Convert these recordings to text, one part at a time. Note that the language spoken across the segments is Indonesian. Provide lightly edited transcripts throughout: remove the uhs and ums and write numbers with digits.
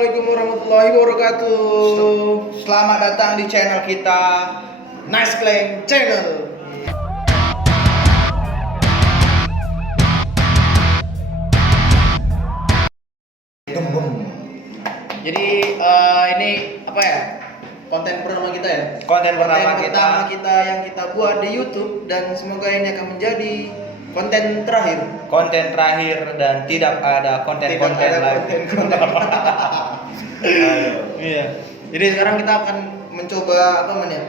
Assalamualaikum warahmatullahi wabarakatuh. Selamat datang di channel kita, Nice Claim Channel. Jadi ini apa ya? Konten pertama kita ya. Konten pertama kita yang kita buat di YouTube dan semoga ini akan menjadi konten terakhir. konten terakhir dan tidak ada konten-konten lain. Iya. Jadi sekarang kita akan mencoba apa namanya?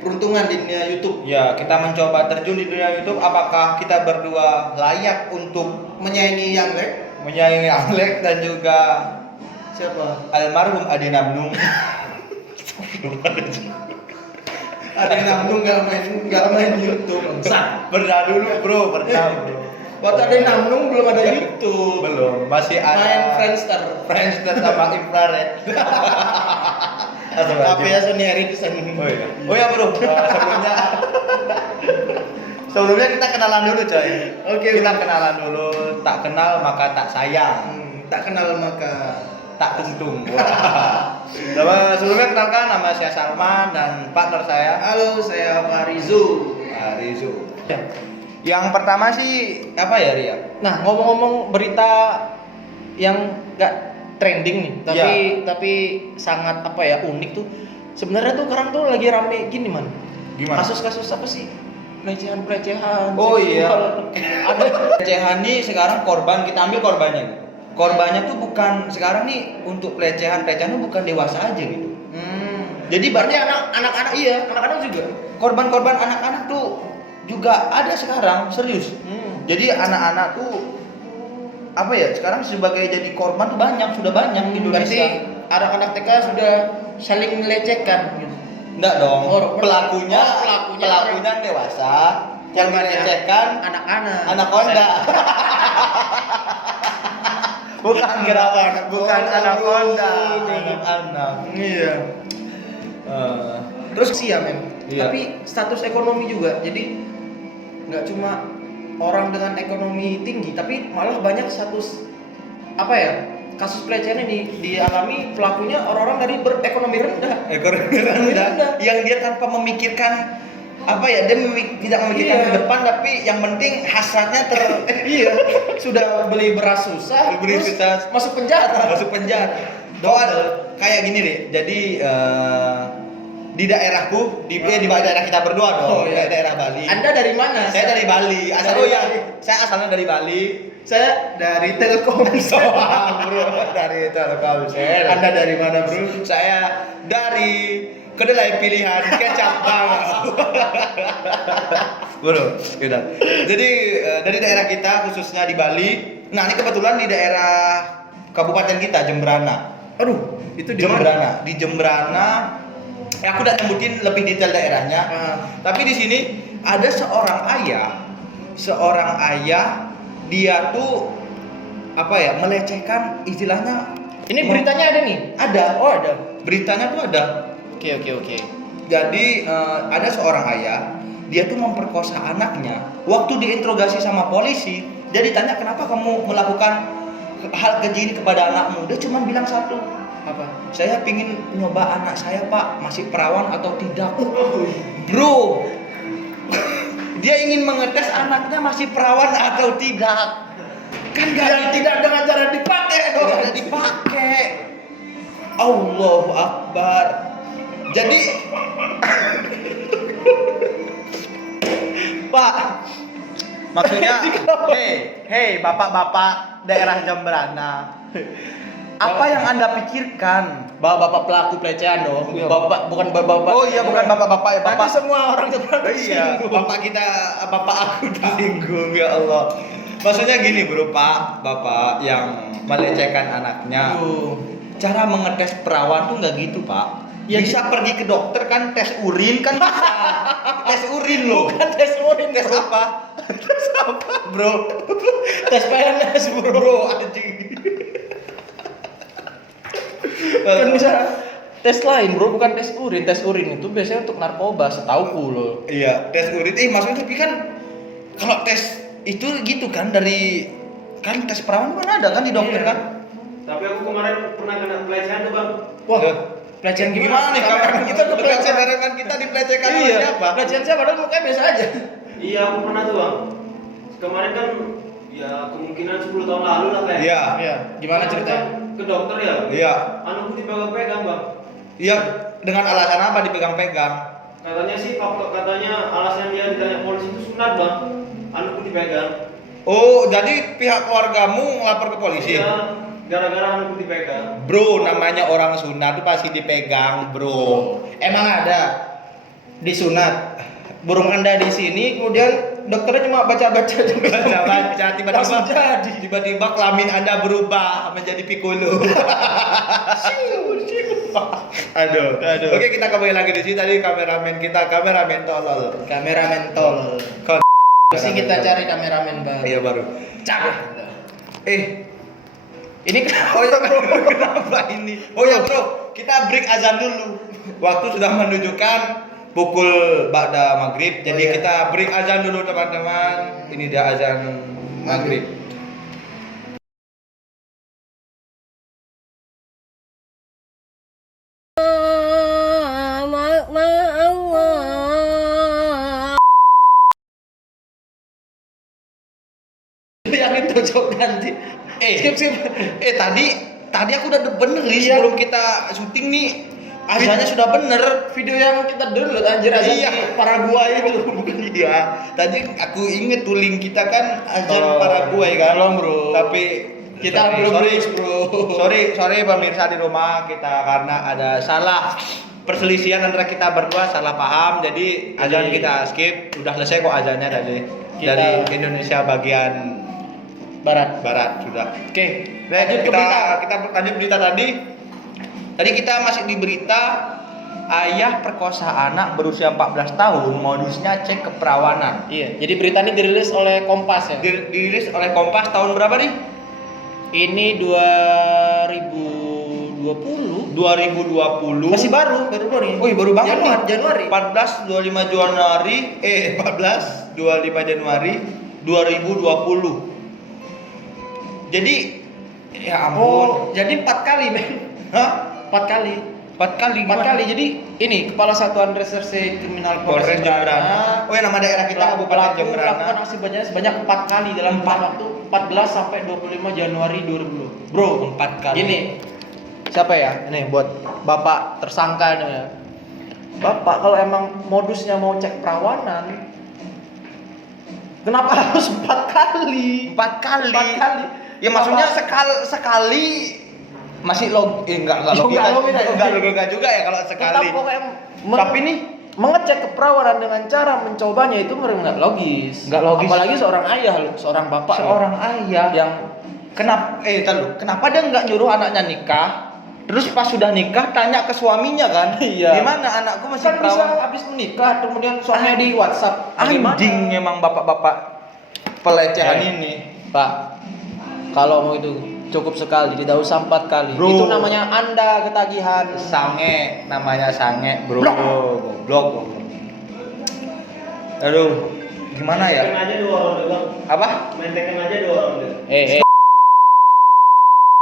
Peruntungan di dunia YouTube. Ya, kita mencoba terjun di dunia YouTube. Apakah kita berdua layak untuk Menyaingi Yang Lek? menyaingi Alek dan juga Siapa? almarhum Adi Namnung? Ada yang namnung nggak main YouTube. Bangsat. Pernah dulu bro. Waktu ada yang namnung belum ada YouTube. Belum, masih ada Main Friendster. Friendster sama infrared. Tapi ya Sony Ericsson. Oh iya bro, sebelumnya kita kenalan dulu coy. Oke, Kita kenalan dulu. Tak kenal maka tak sayang. Tak kenal maka Tak tungtung. Sebelumnya kenalkan, nama saya Salman dan partner saya halo, saya Farizu. Rizu. Yang pertama sih apa ya Ria? Nah, ngomong-ngomong berita yang nggak trending nih, tapi sangat apa ya, unik tuh. Sebenarnya tuh sekarang tuh lagi rame gini man. Gimana? Kasus-kasus apa sih? Pelecehan. Oh iya. seksual. Ada pelecehan nih sekarang korban, kita ambil korbannya. Korbannya tuh bukan sekarang nih untuk pelecehan tuh bukan dewasa aja gitu. Jadi Berarti banyak anak-anak iya, anak-anak juga. korban-korban anak-anak tuh juga ada sekarang, serius. Jadi anak-anak tuh apa ya, sekarang sebagai jadi korban tuh sudah banyak di Berarti Indonesia. anak-anak TK sudah saling melecehkan gitu. Enggak dong. Oh, pelakunya pelakunya dewasa, yang korbannya melecehkan anak-anak. anaconda. Bukan bukan anaconda, anak-anak. Iya. Terus sih ya men. Iya. Tapi status ekonomi juga. Jadi nggak cuma orang dengan ekonomi tinggi, tapi malah banyak status apa ya? Kasus pelecehan ini dialami pelakunya orang-orang dari berekonomi rendah. Ekonomi rendah yang dia tanpa memikirkan apa ya, dia tidak memikirkan Iya. ke depan, tapi yang penting hasratnya Iya, sudah beli beras susah, Beli terus beras. masuk penjara. masuk penjara. Doa kayak gini deh. Jadi di daerahku, di daerah kita berdua dong, Oh, iya. daerah Bali. Anda dari mana? Saya dari Bali. Dari Bali. Saya asalnya dari Bali. Saya dari Telkomsel. Bro, dari Telkomsel. Anda dari mana, Bro? Saya dari kedelai pilihan kecap banget. Bro, udah. Jadi dari daerah kita khususnya di Bali. Nah, ini kebetulan di daerah kabupaten kita Jembrana. Aduh, itu di mana? Jembrana. Di Jembrana. Aku udah nyebutin lebih detail daerahnya. Tapi di sini ada seorang ayah, dia tuh apa ya, melecehkan, istilahnya. Ini beritanya ada nih. Ada. Oh, ada. Beritanya tuh ada. Oke. Jadi ada seorang ayah, dia tuh memperkosa anaknya. Waktu diinterogasi sama polisi, dia ditanya kenapa kamu melakukan hal keji ini kepada anakmu. Dia cuma bilang satu, Apa? saya pingin nyoba anak saya pak masih perawan atau tidak. Bro, dia ingin mengetes anaknya masih perawan atau tidak. Kan Dan tidak dengan cara dipakai dong. tidak dipakai. Allahu Akbar. Jadi Pak, maksudnya hei bapak-bapak daerah Jembrana, apa yang Anda pikirkan? Bapak pelaku pelecehan dong. Bapak bukan bapak. Oh iya, bukan bapak-bapak ya, Nanti bapak. semua orang Jepang Iya, tersinggung. bapak aku disinggung, ya Allah. Maksudnya gini bro, bapak yang melecehkan anaknya. Cara mengetes perawan tuh nggak gitu pak. Ya, bisa pergi ke dokter kan, tes urin kan bisa. Tes urin loh. Bukan tes urin, Tes bro. apa? Tes apa bro? Tes PNS, bro. Anjing. Kan bisa tes lain, bro, bukan tes urin. Tes urin itu biasanya untuk narkoba, setauku loh. Iya, tes urin. Maksudnya tapi kan kalau tes itu gitu kan, dari kan tes perawan kan ada kan di dokter Iya. kan? Tapi aku kemarin pernah kena pelecehan tuh bang. Wah, Ya. pelecehan Gimana nih kameramen kita tuh pelecehan kita dipelecehkan sama Iya, siapa? pelecehan siapa? Padahal mukanya biasa aja. Iya aku pernah tuh bang. Kemarin kan ya kemungkinan 10 tahun lalu lah kayak. Iya. Iya, gimana Aku ceritanya? kan ke dokter ya. Iya. Anakku dipegang-pegang bang. Iya, dengan alasan apa dipegang-pegang? Katanya sih katanya alasan dia ditanya polisi itu sunat bang. Anakku dipegang. Oh, jadi pihak keluargamu ngelapor ke polisi? Iya, gara-gara anakku dipegang. Bro, namanya orang sunat itu pasti dipegang, bro. Emang ada disunat burung Anda di sini, kemudian dokternya cuma baca-baca Baca-baca Langsung jadi. tiba-tiba kelamin Anda berubah menjadi piccolo. Aduh. Oke, kita kembali lagi di sini. Tadi kameramen tolol. Kameramen tol. Mesti kita cari kameramen baru. Iya baru. Cak. Ini oh ya bro, kenapa ini? Oh ya bro, kita break azan dulu. Waktu sudah menunjukkan pukul ba'da maghrib, jadi iya. kita break azan dulu teman-teman. Ini dia azan maghrib. Yang itu cok ganti. Skip. Tadi aku udah bener nih sebelum kita syuting nih. Azannya sudah bener. Video yang kita download anjir azan Iya. di Paraguay itu. Bukan iya. Tadi aku inget tuh link kita kan azan Tolong. Paraguay kan. Tolong, bro. Tapi Kita belum sorry, reach, bro. sorry pemirsa di rumah kita karena ada salah perselisihan antara kita berdua, salah paham. Jadi azan kita skip. Udah selesai kok azannya dari Indonesia bagian Barat. sudah. Oke, Lanjut lanjut ke berita. kita lanjut berita tadi. Tadi kita masih di berita ayah perkosa anak berusia 14 tahun modusnya cek keperawanan. Iya, jadi berita ini dirilis oleh Kompas ya. Dirilis oleh Kompas tahun berapa nih? Ini 2020. 2020. Masih baru nih. Oh, iya, baru banget nih. Januari. 25 Januari 2020. Jadi ya ampun. Jadi 4 kali, men. Hah? 4 kali. 4 kali. 4 kali. Jadi ini Kepala Satuan Reserse Kriminal Polres Jemberana. Oh, ya nama daerah kita Kabupaten pelaku melakukan Jemberana. aksi banyak sebanyak 4 kali dalam waktu 14 sampai 25 Januari 2020. Bro, 4 kali. Gini. Siapa ya? Ini buat Bapak tersangka nih ya. Bapak kalau emang modusnya mau cek perawanan, kenapa harus 4 kali? 4 kali. 4 kali. Ya maksudnya sekali masih enggak Ya, logika. enggak logika. Enggak logika juga ya kalau sekali. Tetap pokoknya Tapi nih mengecek keperawanan dengan cara mencobanya itu nggak logis. Nggak logis. Apalagi seorang ayah, seorang bapak, seorang ayah yang kenapa dia nggak nyuruh anaknya nikah? Terus pas sudah nikah tanya ke suaminya kan? Iya. Gimana anakku masih kan bisa perawan? habis menikah kemudian suaminya di WhatsApp. Bagaimana? Anjing emang bapak-bapak pelecehan Eh. ini. Pak, kalau mau itu cukup sekali, tidak usah 4 kali. Bro. Itu namanya Anda ketagihan. Namanya sange, bro. Blok. Goblok. Aduh, gimana ya? Main aja 2 ronde bang. Apa? Main Tekken aja 2 ronde.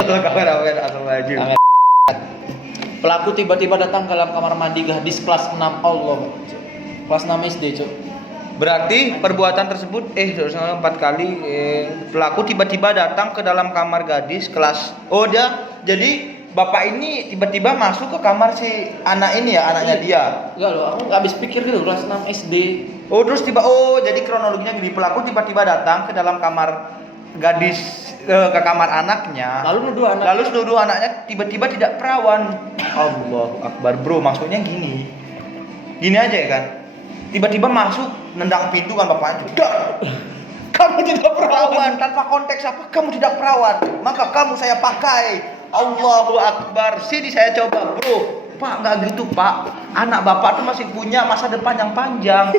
Kameramen asal lagi. Pelaku tiba-tiba datang ke dalam kamar mandi gadis kelas 6. Allah. Kelas 6 SD, Cuk. Berarti perbuatan tersebut 4 kali pelaku tiba-tiba datang ke dalam kamar gadis kelas. Oh, jadi bapak ini tiba-tiba masuk ke kamar si anak ini ya, anaknya dia. Enggak loh, aku nggak habis pikir gitu, kelas 6 SD. Oh, terus jadi kronologinya gini, pelaku tiba-tiba datang ke dalam kamar gadis ke kamar anaknya. Lalu nuduh anaknya tiba-tiba tidak perawan. Allahu Akbar, bro. Maksudnya gini. Gini aja ya kan. Tiba-tiba masuk nendang pintu kan bapaknya. Dar! Kamu tidak perawan tanpa konteks apa? Kamu tidak perawan. Maka kamu saya pakai. Allahu Akbar. Sini saya coba, bro. Pak, nggak gitu, Pak. Anak bapak tuh masih punya masa depan yang panjang.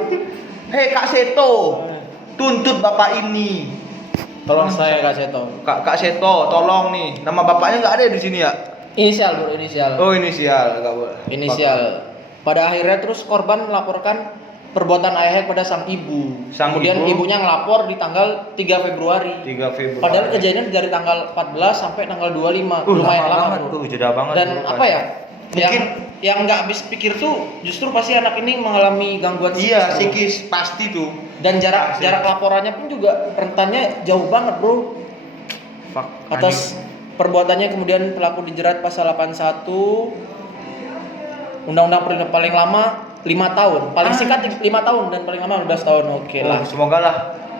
Hei, Kak Seto. Tuntut bapak ini. Tolong saya Kak Seto. Kak Seto, tolong nih. Nama bapaknya nggak ada di sini ya? Inisial, Bro, inisial. Oh, inisial, nggak boleh. Inisial. Pada akhirnya terus korban melaporkan perbuatan ayahnya pada sang ibu. Sang Kemudian ibu. ibunya ngelapor di tanggal 3 Februari. 3 Februari. Padahal kejadian dari tanggal 14 sampai tanggal 25. Lumayan lama lama, banget bro. tuh, jeda banget. Dan bro, apa ya? Mungkin Yang nggak habis pikir tuh justru pasti anak ini mengalami gangguan iya, bro. psikis pasti tuh. Dan jarak Pasti. laporannya pun juga rentannya jauh banget, bro. Fuck, Atas perbuatannya kemudian pelaku dijerat pasal 81 Undang-undang perlindungan paling lama 5 tahun. Paling singkat 5 tahun dan paling lama 15 tahun. Oke lah. Semoga lah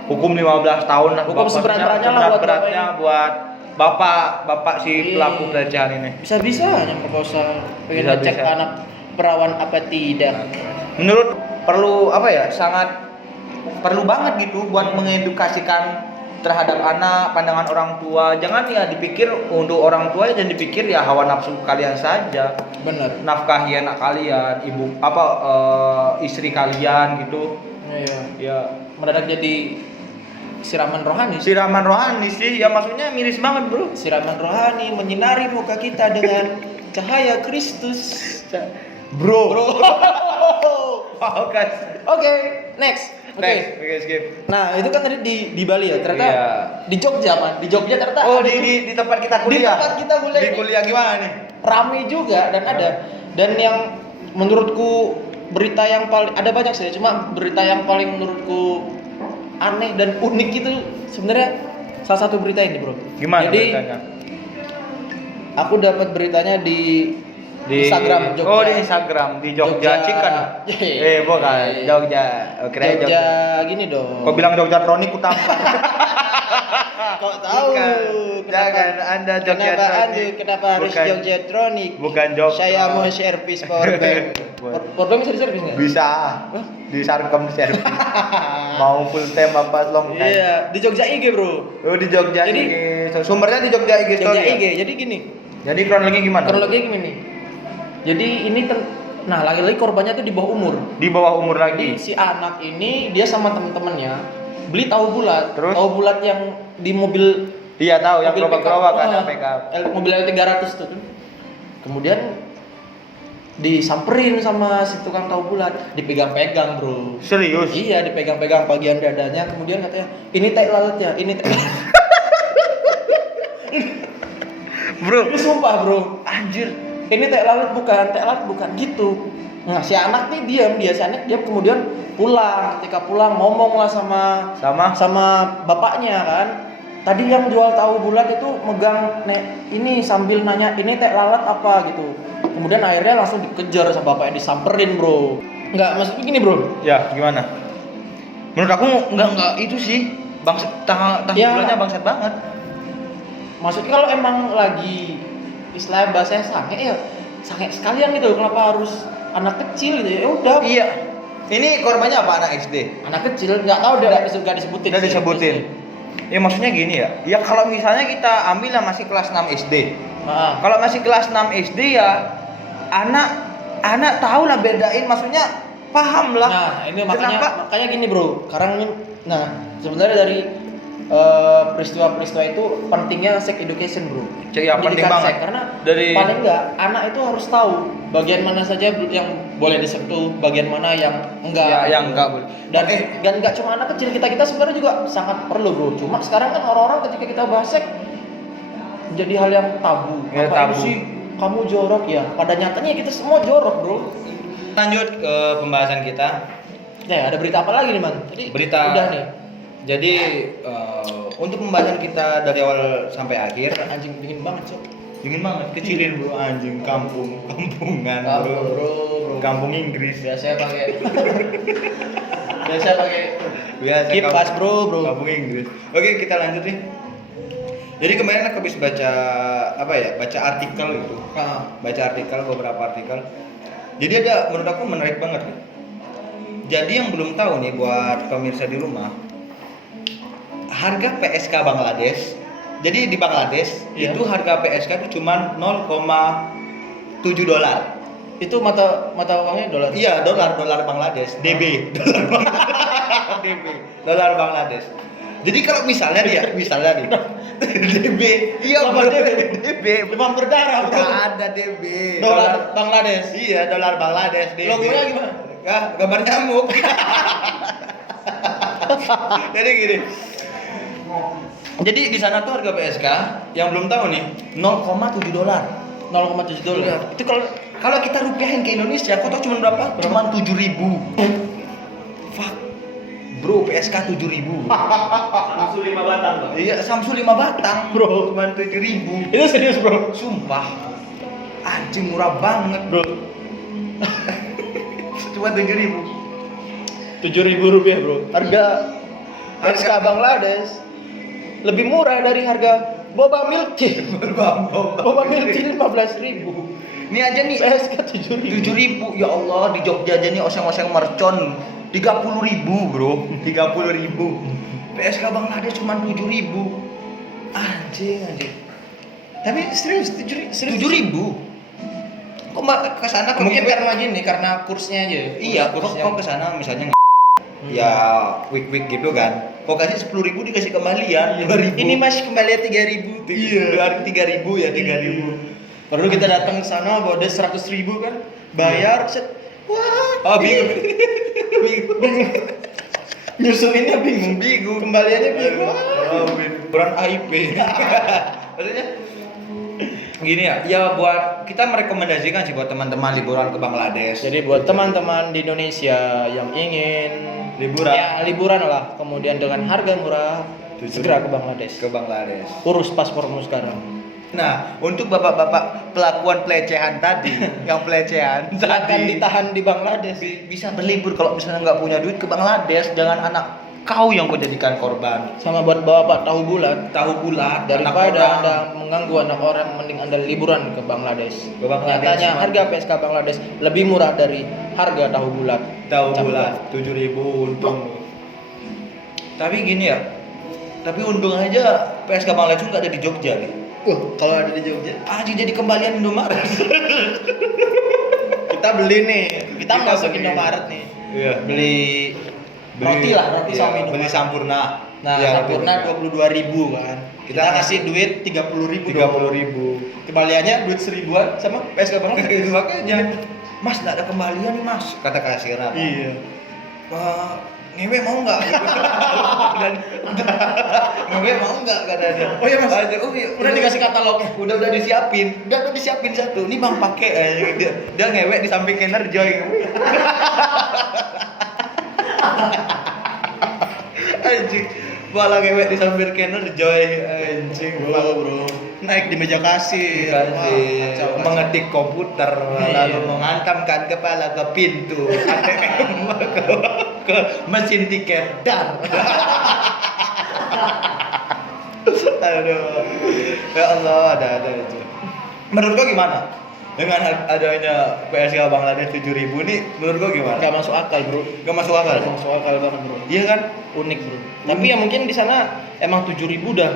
hukum 15 tahun lah. Hukum seberat-beratnya lah buat seberat-beratnya buat bapak si Iya. pelaku pelecehan ini. Bisa-bisanya merkosa. Pengen Bisa-bisa. ngecek anak perawan apa tidak. Menurut perlu apa ya? Sangat perlu banget gitu buat mengedukasikan terhadap anak, pandangan orang tua. Jangan ya dipikir untuk orang tua, jangan dipikir ya hawa nafsu kalian saja. Bener. Nafkahi anak kalian, istri kalian gitu. Iya. Ya Mendadak jadi siraman rohani. siraman rohani sih, ya maksudnya miris banget, Bro. Siraman rohani menyinari muka kita dengan cahaya Kristus. Bro. Oh, guys. Oke, next. Oke. Oke, skip. Nah, itu kan tadi di Bali ya. Ternyata Iya. di Jogja, Man. Di Jogja ternyata Oh, ada di tempat kita kuliah. Di tempat kita kuliah Di ini. kuliah gimana nih? rame juga dan ada. Dan yang menurutku berita yang paling ada banyak sih, cuma berita yang paling menurutku aneh dan unik itu sebenarnya salah satu berita ini, Bro. Gimana Jadi beritanya? aku dapat beritanya di Instagram Jogja. Oh, di Instagram di Jogja Chicken. Bukan. Jogja. Oke, Jogja gini dong. Kau bilang Jogja Tronic ku tampar. Kok tahu? Bukan. Jangan Anda Jogja Tronic. Kenapa harus Bukan. Jogja Tronic? Bukan Jogja. Saya mau servis powerbank. Powerbank bisa diservis nggak? Bisa. Di Sarkem servis. Mau full time apa long time? Iya, di Jogja IG, Bro. Oh, di Jogja Jadi- IG. Sumbernya di Jogja IG Jogja story. ya? IG. Jadi gini, Jadi kronologi gimana? kronologinya gini. Jadi ini nah lagi-lagi korbannya tuh di bawah umur. Di bawah umur Jadi lagi. si anak ini dia sama temen-temennya beli tahu bulat. Terus? Tahu bulat yang di mobil Iya tahu yang mobil gerobak-gerobak kan pickup. yang pickup. Mobil L300 tuh kan. Kemudian disamperin sama si tukang tahu bulat, dipegang-pegang, Bro. Serius? Iya, dipegang-pegang bagian dadanya, kemudian katanya, "Ini teh lalat ya, ini teh." Bro, Ini sumpah, Bro. anjir. Ini teh lalat bukan gitu. Nah, si anak nih diam, si anak diam, kemudian pulang. Ketika pulang ngomong lah sama bapaknya kan. Tadi yang jual tahu bulat itu megang ini sambil nanya, "Ini teh lalat apa?" gitu. Kemudian akhirnya langsung dikejar sama bapaknya, disamperin, Bro. Enggak, maksudnya gini, Bro. Ya, gimana? Menurut aku enggak itu sih. Bangsat tahu Ya. bulannya bangsat banget. Maksudnya kalau emang lagi istilah bahasanya sange ya sange sekalian gitu. Kenapa harus anak kecil gitu ya? Ya udah. Iya. Ini korbannya apa, anak SD? Anak kecil nggak tahu udah nggak disebutin. Udah sih. disebutin. Ya maksudnya gini ya. Ya kalau misalnya kita ambil yang masih kelas 6 SD. Nah, Kalau masih kelas 6 SD ya anak tahu lah bedain, maksudnya paham lah. nah ini Kenapa? makanya gini, Bro. Sekarang ini nah sebenarnya dari peristiwa-peristiwa itu pentingnya sex education, Bro. Ya, penting Pendidikan banget. seks, karena Dari- paling enggak anak itu harus tahu bagian mana saja yang boleh disentuh, bagian mana yang enggak. Ya, yang enggak boleh. Dan enggak cuma anak kecil, kita sebenarnya juga sangat perlu, Bro. Cuma sekarang kan orang-orang ketika kita bahas seks menjadi hal yang tabu. Ya, Apa tabu. sih kamu jorok ya? Pada nyatanya kita semua jorok, Bro. Lanjut ke pembahasan kita. Nah, ada berita apa lagi nih, Man? Tadi Berita. udah nih. Jadi untuk pembahasan kita dari awal sampai akhir Anjing dingin banget, Cok. dingin banget, kecilin bro, anjing kampungan Bro. kampung Inggris. Biasanya pakai Biasa kipas, bro. kampung Inggris. Oke, kita lanjut nih. Jadi kemarin aku habis baca baca artikel gitu. Baca artikel, beberapa artikel. Jadi ada, menurut aku menarik banget nih. Jadi yang belum tahu nih buat pemirsa di rumah, harga PSK Bangladesh. Jadi di Bangladesh Iya. itu harga PSK itu cuma 0,7 dolar. Itu mata uangnya dolar. Iya, dolar Bangladesh, DB, dolar Bangladesh. DB, dolar Bangladesh. Jadi kalau misalnya nih, DB, iya Apa bro, DB? DB, Demam berdarah, bro. nggak ada DB, Dolar Bangladesh. iya dolar Bangladesh, DB. Logonya gimana? Ya, gambar nyamuk. Jadi gini. Jadi di sana tuh harga PSK yang belum tahu nih $0,7. 0,7 dolar. Itu kalau kita rupiahin ke Indonesia, kau tahu cuma berapa? Cuma 7.000. Fuck. Bro, PSK 7.000. Samsul 5 batang, Bang. Iya, Samsung 5 batang, bro, cuma 7.000. Itu serius, Bro. Sumpah. Anjing murah banget, Bro. cuma 7.000. 7.000 rupiah, Bro. Harga PSK Bangladesh lebih murah dari harga boba milk tea. Boba milk tea 15.000. Ini aja nih PSK 7.000. 7.000. Ya Allah, di Jogja aja nih oseng-oseng mercon 30.000, bro. 30.000. PSK Bangladesh cuma 7.000. Anjing. Tapi serius 7.000. 7.000. Kok ke sana Mungkin karena gini, karena kursnya aja. iya, kok kursnya. ke sana misalnya ya week gitu kan. Kok kasih 10.000 dikasih kembalian 2.000. Ini masih kembalian 3.000. Iya, 3.000 ya 3.000. Perlu kita datang ke sana bawa 100.000 kan, bayar set. Wah, Oh, bingung. nyusulinnya bingung. Kembaliannya bingung. Oh, kurang IP. Maksudnya gini ya buat kita merekomendasikan sih buat teman-teman liburan ke Bangladesh. Jadi buat teman-teman di Indonesia yang ingin Liburan. ya liburan lah, kemudian dengan harga murah, segera ke Bangladesh. Ke Bangladesh. Urus paspormu sekarang. Nah, untuk bapak-bapak pelakuan pelecehan tadi, yang pelecehan Silakan tadi ditahan di Bangladesh. bisa berlibur kalau misalnya nggak punya duit ke Bangladesh, jangan anak kau yang kau jadikan korban. Sama buat bapak tahu bulat. Tahu bulat Daripada anak Anda mengganggu anak orang, mending Anda liburan ke Bangladesh. Ke Bangladesh. Nyatanya harga PSK Bangladesh lebih murah dari harga tahu bulat. tahu Campuran. bulat 7.000 untung. Tapi gini ya. Tapi untung aja PSK Bangladesh nggak ada di Jogja nih. Kalau ada di Jogja, Jadi kembalian Indomaret. kita beli nih. Kita Kita masuk beli. Indomaret nih. Iya. Beli roti lah, roti iya, sama Indomaret. beli Sampurna. Nah, Iya, Sampurna roti 22.000 kan. Kita Kita kasih duit 30.000 30.000. Kembaliannya duit 1.000-an sama PSK Bangladesh. Makanya, Mas nggak ada kembalian nih Mas, kata kasir. Iya. Ngewe mau nggak? Dan ngewe mau nggak kata dia. Oh iya, Mas. Oh iya, Udah dikasih katalognya. udah disiapin, udah disiapin satu. Nih bang pakai. Dia ngewe di samping Enerjoy. Anjing, malah ngewe di samping Enerjoy. Anjing, Bro. Naik di meja kasir. Kasih, Kacau. mengetik komputer Iya. lalu menghantamkan kepala ke pintu ATM ke mesin tiket dar. Aduh, ya Allah, ada aja. Menurut kau gimana dengan adanya PSK Bangladesh 7.000 ini? Menurut kau gimana? Gak masuk akal, Bro. Gak masuk akal. Gak masuk akal banget, Bro. Iya kan? Unik, Bro. Tapi ya mungkin di sana emang 7.000 udah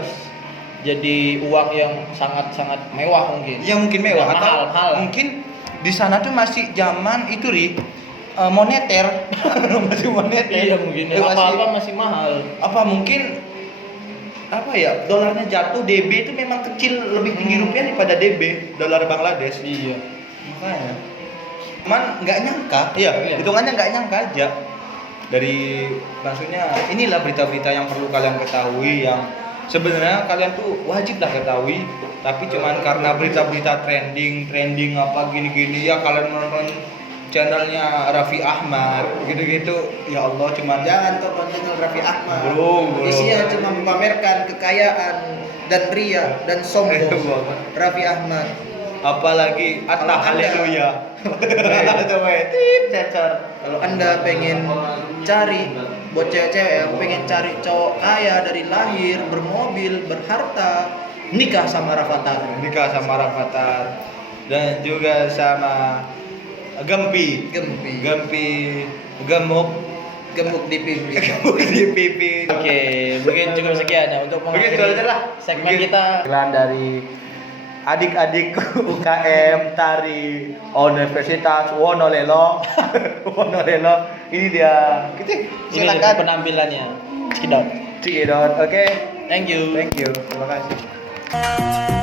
jadi uang yang sangat-sangat mewah mungkin. Ya mungkin mewah Dan atau mahal. mungkin di sana tuh masih zaman itu moneter. Masih moneter. Iya mungkin. Eh, Apa-apa masih mahal. apa mungkin apa ya, dolarnya jatuh, DB itu memang kecil, lebih tinggi rupiah daripada DB dolar Bangladesh. Iya. Makanya cuman nggak nyangka, Iya. hitungannya nggak nyangka aja. Dari maksudnya inilah berita-berita yang perlu kalian ketahui, yang sebenarnya kalian tuh wajib lah ketahui, tapi cuman karena berita-berita trending apa gini-gini ya kalian menonton channelnya Raffi Ahmad gitu-gitu. Ya Allah, cuman Jangan tonton channel Raffi Ahmad. Bro. Isinya cuma memamerkan kekayaan dan ria dan sombong. Raffi Ahmad. apalagi Kalau Atta Anda- haleluya. Coba ya, tip sensor. Kalau Anda pengen cari buat cewek-cewek yang pengen cari cowok kaya dari lahir, bermobil, berharta, nikah sama Rafathar. Nikah sama Rafathar dan juga sama Gempi gemuk Gemuk di pipi. gemuk di pipi. Oke, mungkin cukup sekian ya untuk Mungkin itu mengakhiri aja lah. segmen Mungkin kita. iklan dari adik-adik UKM Tari Universitas Wonolelo. Ini dia. Kita Ini silakan. penampilannya. Sedap. Cekidot. Oke. Thank you. Thank you. Terima kasih.